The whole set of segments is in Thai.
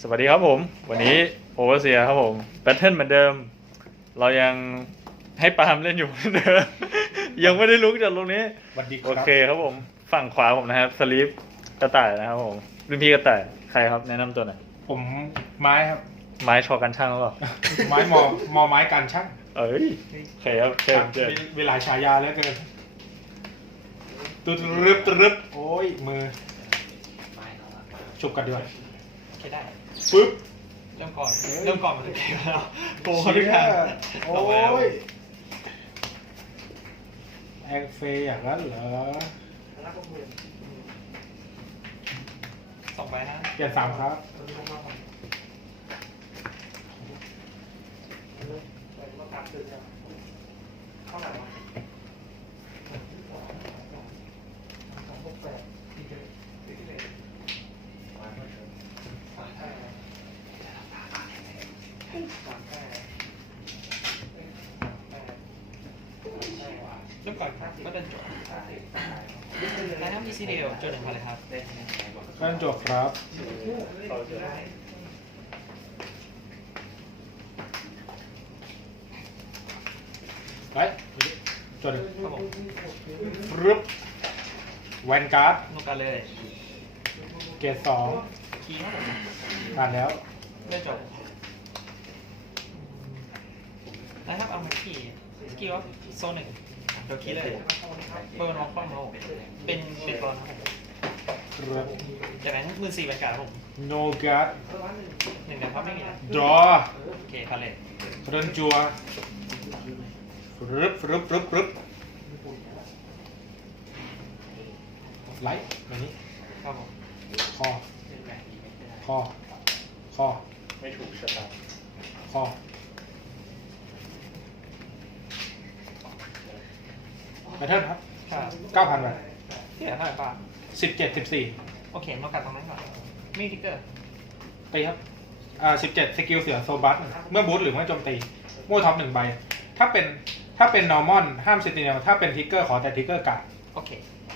สวัสดีครับผม วันนี้โอเวอร์เซียครับผมแบทเทิลเหมือนเดิม เรายังให้ปาล์มเล่นอยู่เหมือนเดิม ยังไม่ได้ลุกจากตรงนี้สวัสดีคโอรับเคครับผม ฝั่งขวาผมนะครับสลีปกระต่ายนะครับผมรุ่นพี่กระต่ายใครครับแนะนำตัวหน่อยผมไม้ครับ ไม้ชอกันช่างหรือเปล่าไม้มอมอไม้การช่างเอ้ยโอเคครับเชิญเชิญมีเวลาฉายาแล้วเกินตุดรึบตรึบโอ้ยมือฉุบกันดีกว่าโอเคได้ ปึ๊บเริ่มก่อน เริ่มก่อนมันจะเกมแล้วโปรเชี่ทุกอย่างยโอ้ยแองเฟย์อย่างนั้นเหรอสองใบนะเปลี่ยนสามครับเริ่มก่อนครับก็เดินจบนายน้ำ กันเลยครับขั้นจบครับไปจดหนึ่งครับผมรึบแวนการ์ดลงกันเลยเกรดสองคีย์ครับผมผ่านแล้วเริ่มจบนายครับเอามาคีย์สกิลโซนหนึ่งเดี๋ยวคีย์เลยเบอร์น้องคล่องโลกเป็นเป็นกรอนครับผม รึบจากนั้นมือสี่บรรยากาศครับผมโนการ์ดหนึ่งนะครับไม่มีนะดรอโอเคพาเลตเรนจัวรึบรึบรึบรึบไลท์แบบนี้ครับผมคอคอคอไม่ถูกชะตาคอไปเทิร์นครับครับเก้าพันบาทที่เหลือเท่าไหร่ป้า สิบเจ็ดสิบสี่โอเคมากัดตรงนั้นก่อน มีทิกเกอร์ตีครับ อ่าสิบเจ็ดสกิลเสือโซบัสเมื่อบูทหรือเมื่อโจมตีมั่วท็อปหนึ่งใบ ถ้าเป็นถ้าเป็นนอร์มอนห้ามเซนติเนลถ้าเป็นทิกเกอร์ขอแต่ทิกเกอร์กาดโอเค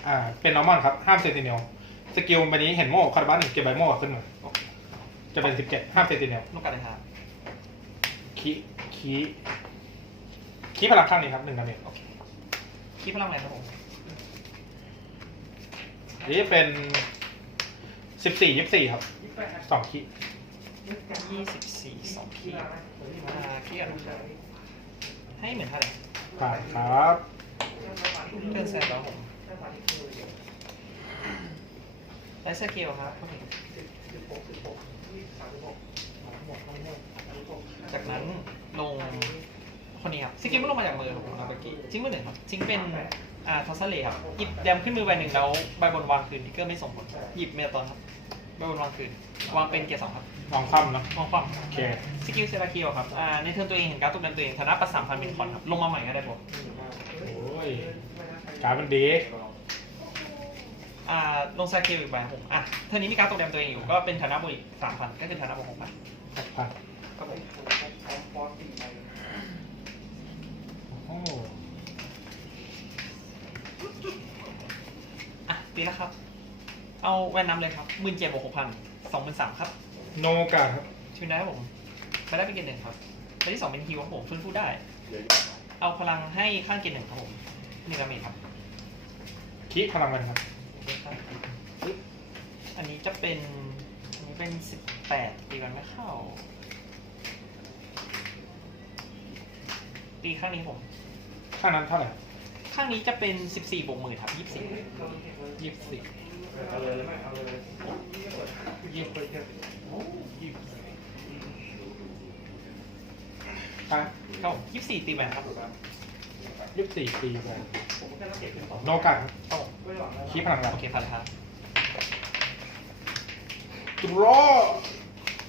อ่าเป็นนอร์มอนครับห้ามเซนติเนลสกิลใบนี้เห็นโม่คาร์บัสหนึ่งเก็บใบโม่ขึ้นมาโอเคจะเป็นสิบเจ็ดห้ามเซนติเนลนกกัดเลยครับคีคีคีพลังข้างนี้ครับหนึ่งดาเมจโอเคคีย์พลังอะไรครับผมอั นนี้เป็นสิบสี่ยี่สี่ครับสองคียี่สิบสี่สองคีย์อ่าคีย์กันให้เหมือนเท่าไหร่ผ่านครับเทิร์นแซนแล้วผมไลท์สเกลครับโอเคจากนั้นลงคนนี้ครับสกิลไม่ลงมาจากมือของผมนะเมื่อกี้ทิ้งมือหนึ่งครับทิ้งเป็น อ่าทอสเลครับหยิบแดมขึ้นมือใบหนึ่งแล้วใบบนวางคืนนิกเกอร์ไม่ส่งผลหยิบเมลตอนครับใบบนวางคืน วางเป็นเกียร์สองครับลองคว่ำเนาะมองความโอเคสกิลเซราคิวครับอ่าในเทิร์นตัวเองเห็นการ์ดตกดันตัวเองฐานะประสามพันเป็นคอนครับลงมาใหม่ก็ได้ผมโอ้ยการดมันดีอ่าลงซาคิวอีกใบครับผมอะเทิร์นนี้มีการ์ดตกดันตัวเองอยู่ก็เป็นฐานะบวกอีกสามพันก็คือฐานะบวกหกพันหกพันครับผม โอ้โห อะ ตีแล้วครับ เอาแวนนำเลยครับหมื่นเจ็ดบวกหกพันสองหมื่นสามครับโนกาดครับชิวได้ครับผมไปได้เป็นเกณฑ์หนึ่งครับใบที่สองเป็นฮิวครับผมฟื้นฟูได้ เอาพลังให้ข้างเกณฑ์หนึ่งครับผมหนึ่งดาเมจครับคีพลังมันครับอันนี้จะเป็นอันนี้เป็นสิบแปดตีกันไม่เข้า ตีข้างนี้ผม ข้างนั้นเท่าไหร่ ข้างนี้จะเป็นสิบสี่บวกหมื่นครับยี่สิบสี่ยี่สิบสี่ยี่สิบไปก็ยี่สิบสี่ตีแหวนครับยี่สิบสี่ตีไปโนกาดครับก็คีพลังเราโอเคผ่านครับดรอ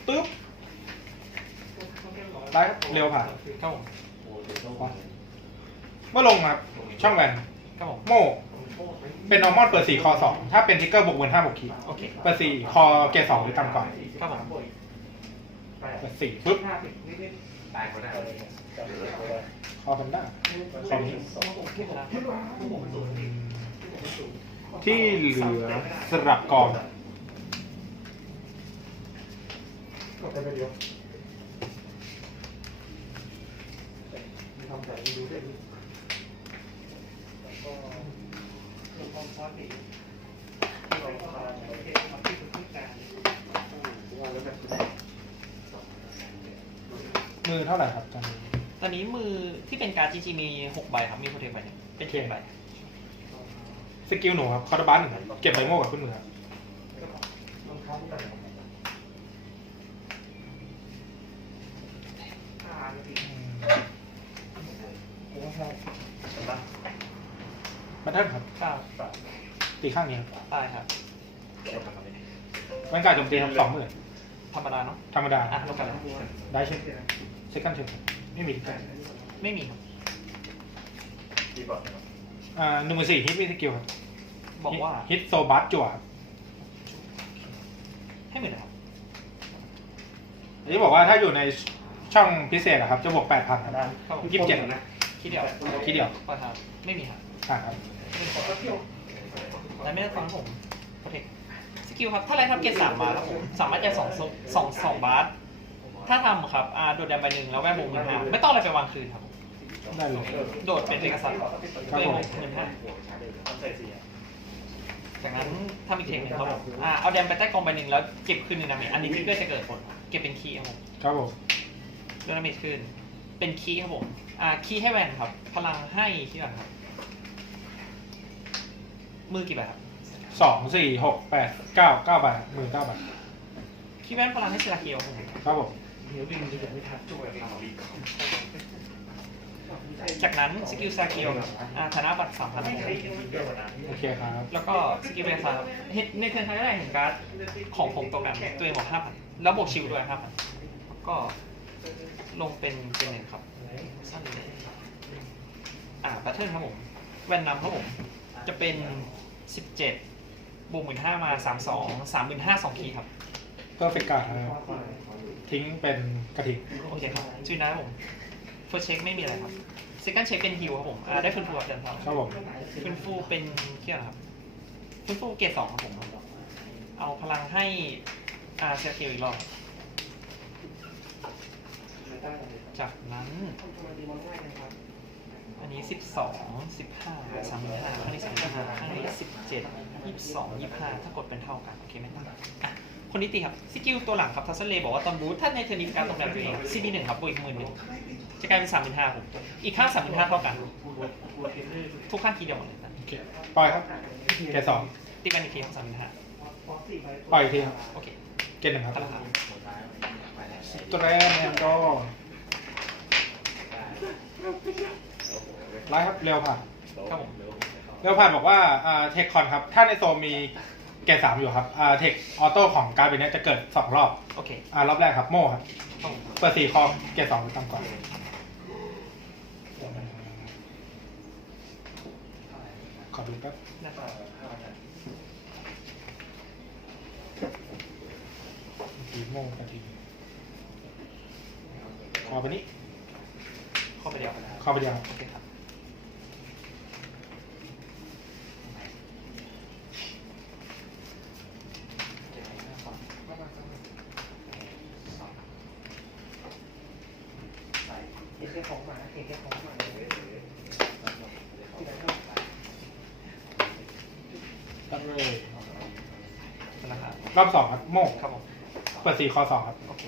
ตึ๊บ ได้ครับเร็วผ่านก็ผมเมื่อลงมาช่องแวนก็ผมโม่เป็นนอร์มอลเปิดสี่คอสองถ้าเป็นทิกเกอร์บวกเวนห้าบวกคีโอเคเปิดสี่คอเกรดสองหรือต่ำกว่าก็ผมเปิดสี่ปุ๊บคอแพนด้าคอนี้ที่เหลือสลับกอง ได้ไปเดียวมีทำแต่ดูได้ดูแล้วก็ลงความซอสอีกที่เราทำประเทศครับที่เป็นที่การว่าแล้วแบบ มือเท่าไหร่ครับตอนนี้ ตอนนี้มือที่เป็น การ์ดจีจีมีหกใบครับมีโปรเทคใบหนึงเป็นเทคใบสกิลหนูครับคอร์ดบัสหนึ่งครับเก็บใบโม่กับขึ้นมือครับรองเท้าแต่อ่าจริงผมว่าใช่บัตเทิลครับเก้าตีข้างนี้ครับตายครับแวนการ์ดโจมตีครับสองหมื่นธรรมดาเนาะธรรมดาอะลงกันแล้วได้เช็คเซ็คันเช็คไม่มีทิกเกอร์ไม่มีครับ อ่าหนึ่งหมื่นสี่ฮิตมีสกิลครับบอกว่าฮิตโซบัสจั่วครับให้หมื่นนะครับอันนี้บอกว่าถ้าอยู่ในช่องพิเศษอะครับ จะบวกแปดพันครับครับผมยี่สิบเจ็ดนะ คิดเดียวคิดเดียว ปะครับไม่มีครับอ่าครับ แต่ไม่ได้ฟังผมโปรเทคสกิลครับ ถ้าไรทำเกรดสามมาครับผมสามารถจะสองสองสองสองบาท ถ้าทำครับอ่าโดดแดมใบหนึ่งแล้วแวะบวกเงินห้าไม่ต้องอะไรไปวางคืนครับผม ได้เลยโดดเป็นเอกสารตัวเองบวกเงินห้าจากนั้นทำอีกเทคหนึ่งครับผมอ่าเอาแดมไปใต้กองใบหนึ่งแล้วเก็บคืนหนึ่งนามิอันนี้ทิกเกอร์จะเกิดผลเก็บเป็นคีย์ครับผมครับผมเรื่องนามิคืนเป็นคีย์ครับผมอ่าคีย์ให้แวนครับ พลังให้ที่ก่อนครับ มือกี่ใบครับสองสี่หกแปดเก้าเก้าบาทหมื่นเก้าบาทคีย์แวนพลังให้เซราเกียวครับผมครับผมเดี๋ยววิ่งจะไม่ทันช่วยเรา จากนั้นสกิลซาเกียวอ่าฐานะบัตรสามพันโอเคครับ แล้วก็สกิลเบสครับเห็นในเทิร์นท้ายได้เห็นการ์ดของผมตกกันตัวเองบอกห้าพันแล้วบวกชิลด้วยห้าพันก็ลงเป็นเป็นหนึ่งครับ สั้นเลยอ่าแพทเทิร์นครับผมแวนนำครับผม จะเป็นสิบเจ็ดบวกหมื่นห้ามาสามสองสามหมื่นห้าสองคีย์ครับเพอร์เฟกต์การ์ดครับทิ้งเป็นกระถิ่งโอเคครับจุดนะครับผม เฟิร์สเช็คไม่มีอะไรครับเซคันด์เช็คเป็นฮิวครับผมอ่าได้ฟื้นฟูครับเดินทางครับผมฟื้นฟูเป็นเที่ยนะครับฟื้นฟูเกรดสองครับผม เอาพลังให้อาเซคิวอีกรอบจากนั้น อันนี้สิบสองสิบห้าสามห้าอันนี้สามห้าอันนี้สิบเจ็ดยี่สิบสองยี่สิบห้าถ้ากดเป็นเท่ากัน โอเคไหมครับอะ คนนี้ตีครับสกิลตัวหลังครับทัสเลบอกว่าตอนบูทถ้าในเทอร์นิฟการตรงแบบตัวเองซีดีหนึ่งครับบวกอีกหมื่นหนึ่งจะกลายเป็นสามหมื่นห้าผมอีกข้างสามหมื่นห้าเท่ากัน ทุกข้างทีเดียวหมดเลยนะโอเคปล่อยครับเกรดสองตีกันอีกทีของสามหมื่นห้าปล่อยอีกทีครับโอเคเกรดหนึ่งครับเท่าไหร่ครับตัวแรกแอนก็ไลฟ์ครับเร็วผ่านครับผมเร็วผ่านบอกว่าอ่าเทคคอนครับ ถ้าในโซนมี เกรดสามอยู่ครับอ่าเทคออโต้ของการ์ดใบเนี้ยจะเกิดสองรอบโอเคอ่ารอบแรกครับโม่ครับครับผมเปิดสี่คอเกรดสองหรือต่ำกว่าขอดูแป๊บนะครับทีโม่กระทิงคอไปนี้เข้าไปเดียวคอไปเดียวโอเคครับ เห็นแค่ของมาเห็นแค่ของมา ตั้งเลย นะครับรอบสองครับโม่ครับผมเปิดสี่คอสองครับโอเค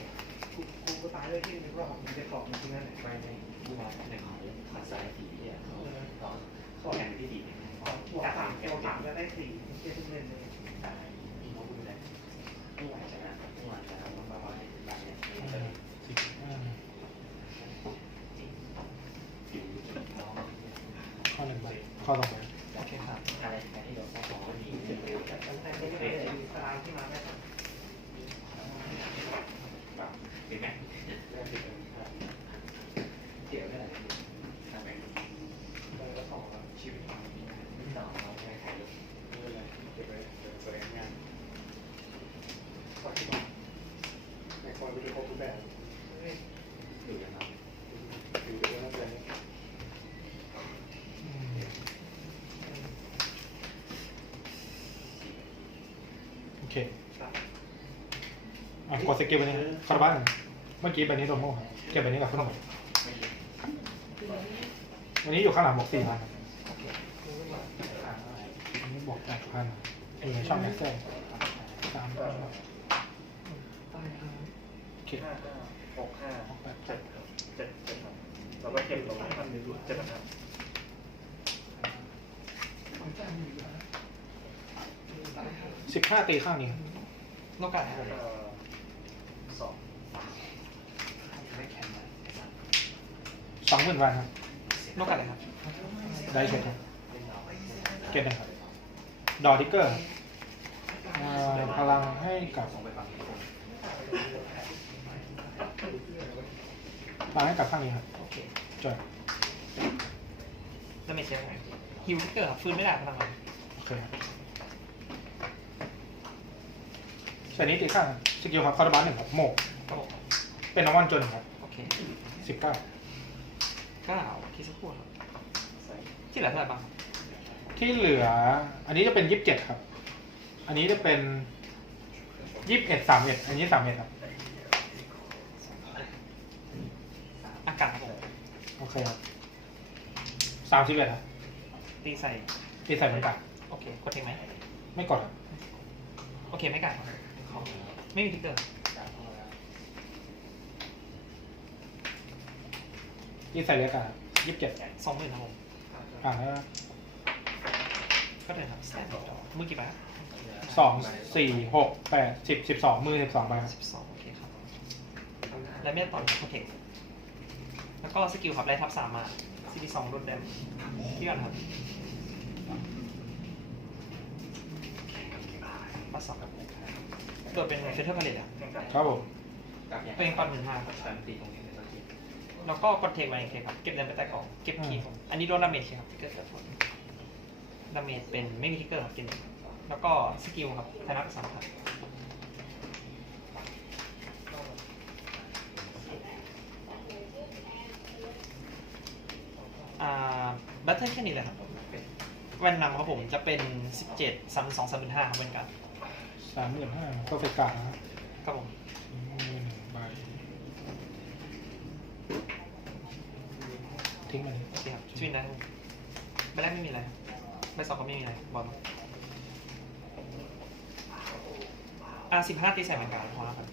กูก็ตายเลยที่นึกว่ามันจะของจริงนั่นแหละไปในขอแข่งที่ดีจากสามเอลสามจะได้สี่เจ็ดเล่นเลยสิบห้าข้อหนึ่งใบข้อสองใบ โอเคครับ แต่ไม่ได้ตารางที่มาแม่ อะกดสกิลไปนี้คาร์บันเมื่อกี้ใบนี้ตัวโม่ครับเก็บใบนี้กับขึ้นหมดวันนี้อยู่ข้างหลังบอกสี่พันครับโอเคอันนี้บอกแปดพันอยู่ในช่องแอคเซลสามพันครับโอเคห้าห้าหกห้าเจ็ดครับเจ็ดเจ็ดครับแล้วก็เก็บลงพันเจ็ดครับสิบห้าตีข้างนี้โลกาครับ เอ่อสอง สองหมื่นวันครับโลกาเลยครับ ได้เช็คครับเก็บนะครับ ดอทิกเกอร์อ่าพลังให้กับพลังให้กับข้างนี้ครับโอเคจอยแล้วไม่เชียร์ไหนฮิวทิกเกอร์ครับฟื้นไม่ได้พลังงานโอเคครับใส่นี้ตีข้างครับสกิลครับคาร์บันหนึ่งครับโมกครับผมเป็นน้ำมันจนครับโอเคสิบเก้า เก้าคิดสักครู่ครับที่เหลือเท่าไหร่บ้างครับที่เหลือ อันนี้จะเป็นยี่สิบเจ็ดครับ อันนี้จะเป็นยี่สิบเอ็ดสามเอ็ดอันนี้สามเอ็ดครับ อากาศครับผมโอเคครับสามสิบเอ็ดครับตีใส่ที่ใส่เหมือนกันโอเค กดเทงไหม ไม่กดครับ โอเค ไม่กัดไม่มีทิกเกอร์ ที่ใส่เรียกกันยี่สิบเจ็ดสองหมื่นครับผมอ่าแล้วก็เดินครับสแตนมือกี่ใบครับสองสี่หกแปดสิบสิบสองมือสิบสองใบครับสิบสองโอเคครับและเมียต่อโปรเทคแล้วก็สกิลครับไล่ทับสามมาซีดีสองรุดแดมที่ก่อนครับปัสสองครับตัวเป็นเฟเธอร์พาเลตอะครับผมตัวเองปันหมื่นห้าครับ แล้วก็กดเทคมาเองครับ เก็บเงินไปใต้กล่องเก็บคีย์ผมอันนี้โดนดาเมจใช่ครับทิกเกอร์เกิดผลดาเมจเป็นไม่มีทิกเกอร์ครับกินแล้วก็สกิลครับไทนักสามครับอ่าบัตเทิลแค่นี้แหละครับแวนนำครับผมจะเป็น 17 3 2 3 5ครับเป็นกันสามหมื่นห้าก็เฟกานะครับครับผมมือหนึ่งใบ ทิ้งมันโอเคครับชีวิตนะครับผมใบแรกไม่มีอะไรครับใบสองก็ไม่มีอะไรบอลอ่า15ตีใส่เหมือนกันพอแล้วครับ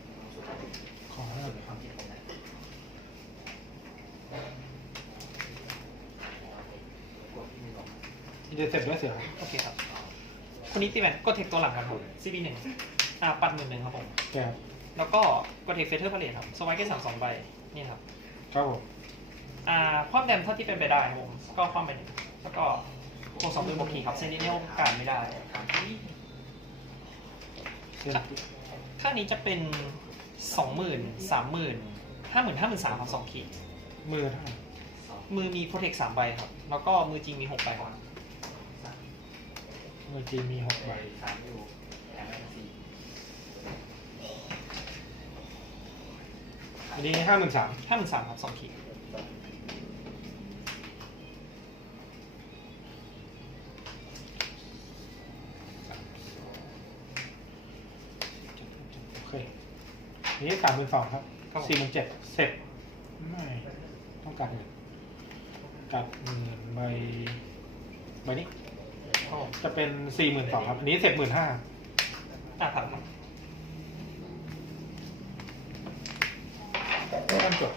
ขอห้าเลยครับอินเตอร์เซ็ปด้วยเสียครับโอเคครับคนนี้ตีแวนกดเทคตัวหลังครับผม CB หนึ่งอ่าปัดหมื่นหนึ่งครับผมแกครับแล้วก็กดเทคเฟเธอร์พาเลทครับสวายแค่สามสองใบนี่ครับครับผม อ่าความแดมเท่าที่เป็นไปได้ครับผมก็ความเป็นแล้วก็โคสองมือบวกขีครับเซนติเนลการไม่ได้เส้นค่านี้จะเป็นสองหมื่นสามหมื่นห้าหมื่นห้าหมื่นสามครับสองขีดมือเท่าไหร่มือมีโปรเทคสามใบครับ แล้วก็มือจริงมีหกใบครับมือจีมีหกใบอันนี้ห้าหมื่นสามห้าหมื่นสามครับสองขีด นนี้สามหมื่นสองครับสี่หมื่นเจ็ดเสร็จไม่ ต้องการเงินจัดหมื่นใบใบนี้ครับผมจะเป็นสี่หมื่นสองครับอันนี้เสร็จหมื่นห้าอ่าผ่านครับเริ่มจบ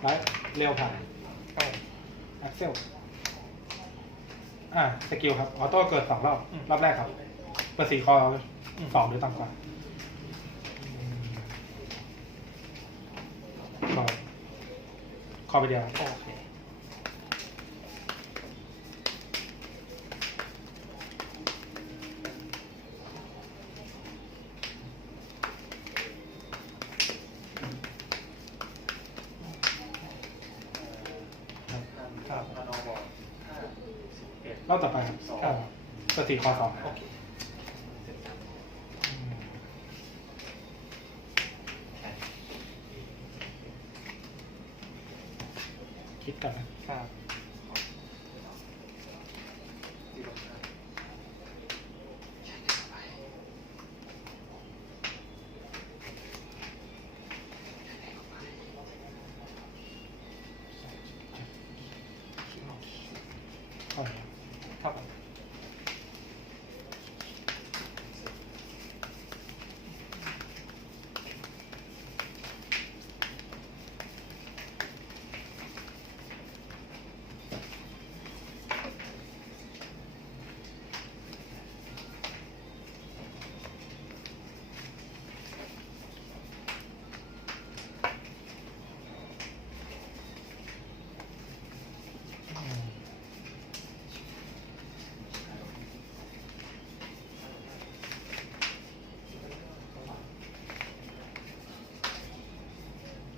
ไลฟ์เร็วผ่านครับผม แอคเซลอ่าสกิลครับออโต้เกิดสองรอบรอบแรกครับเปิดสีคอสองหรือต่ำกว่าคอค อไปเดียว โอเค ครับรอบต่อไปครับอ่าเปิดสีคอสอง โอเค อืมคิดกันนะครับ ค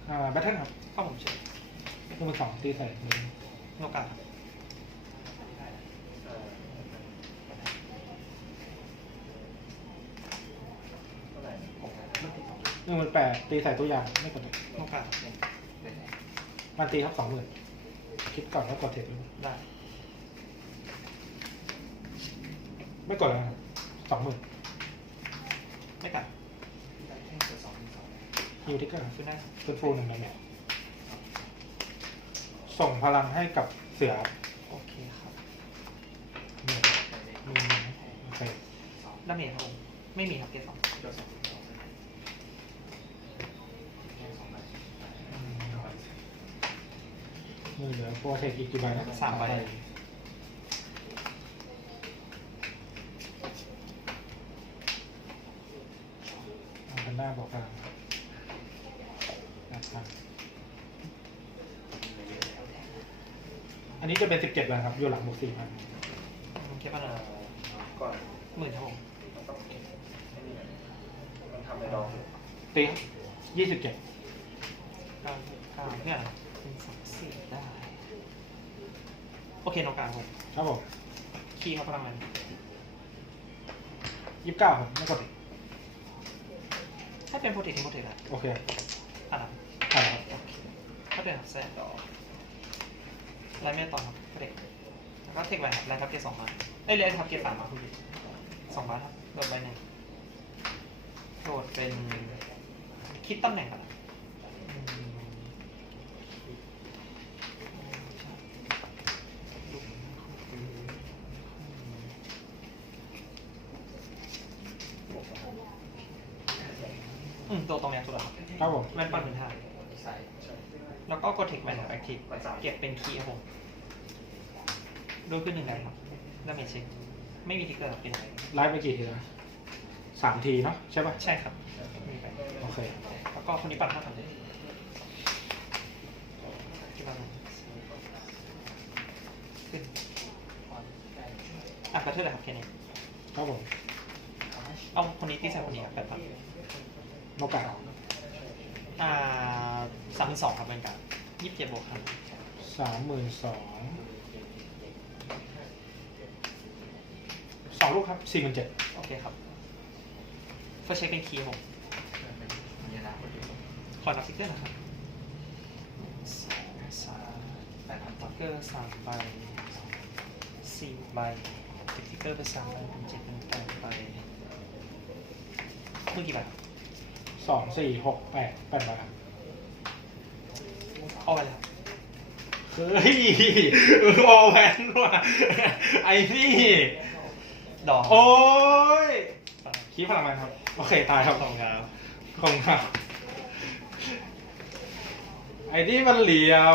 อ่าแบทเทิลครับเข้าผมเช็คมือสองตีใส่มือโนกาครับหนึ่งหมื่นแปดตีใส่ตัวอย่างไม่กดเทคโนกาครับมันตีครับสองหมื่นคิดก่อนว่ากดเทคหรือเปล่าได้ ไม่กดแล้วนะครับสองหมื่นไม่กัด ฮิวทิกเกอร์ครับขึ้นได้ครับเป็นฟูลหนึ่งดาเมจส่งพลังให้กับเสือโอเคครับเนี่ยมีโอเคดาเมจครับผมไม่มีครับเกรดสองมือเหลือโปรเทคอีกกี่ใบนะสามใบเอาเป็นหน้าบอกกลางนะครับอั นนี้จะเป็นสิบเจ็ดใบครับ อยู่หลังบวกสี่พันเคปานาก่อนหมื่นครับผมมันต้องมันทำในดองอยู่ตียี่สิบเจ็ดเก้าเก้าเนี่ยนะเป็นสองสี่ได้ โอเคโนกาครับผมครับผมคีย์ครับพลังงานยี่สิบเก้าครับไม่กดติถ้าเป็นโปรตีนโปรตีนอะโอเคอะนะใช่ครับโอเคถ้าเป็นแซนดอก ไล่แม่ต่อครับเด็กแล้วก็เทคไว้ครับไลท์ทับเกียร์สองมาเอ้ยไลท์ทับเกียร์สามมาคุณดิสองบาทครับโดดไปหนึ่งโดดเป็นคิดตำแหน่งกันนะอืมอืมตัวตรงเนี้ยถูกแล้วครับ ครับผม แว่นปั้นเป็นห้าแล้วก็กดเทคแวนแบบแอคทีฟเก็บเป็นคีย์ครับผมดูขึ้นหนึ่งได้ครับดาเมจเช็คไม่มีทิกเกอร์ครับเป็นไงไลฟ์ไปกี่ทีแล้วสามทีเนาะใช่ป่ะ ใช่ครับมีไปโอเค แล้วก็คนนี้ปั่นห้าพันเลยที่บ้านขึ้นอะกระเทือเลยครับแค่นี้ครับผม เอาคนนี้ตีใส่คนนี้ครับแปดพันโนกาอ่าสามพันสองครับเป็นการ ยี่สิบเจ็ดบวกครับสามหมื่นสองสองลูกครับสี่หมื่นเจ็ดโอเคครับเพื่อเช็คเป็นคีย์ผมขอนับทิกเกอร์นะครับสองสามแปดพันทิกเกอร์สามใบสี่ใบติดทิกเกอร์ไปสามใบเป็นเจ็ดเป็นแปดใบเมื่อกี่ใบครับสองสี่หกแปดแปดใบครับ เอาไปเลยครับเฮ้ยออแวนว่ะไอ้นี่ ดอกโอ้ยคีพลังมันครับ โอเค ตายครับสองครับขอบคุณครับไอ้นี่มันเหลียว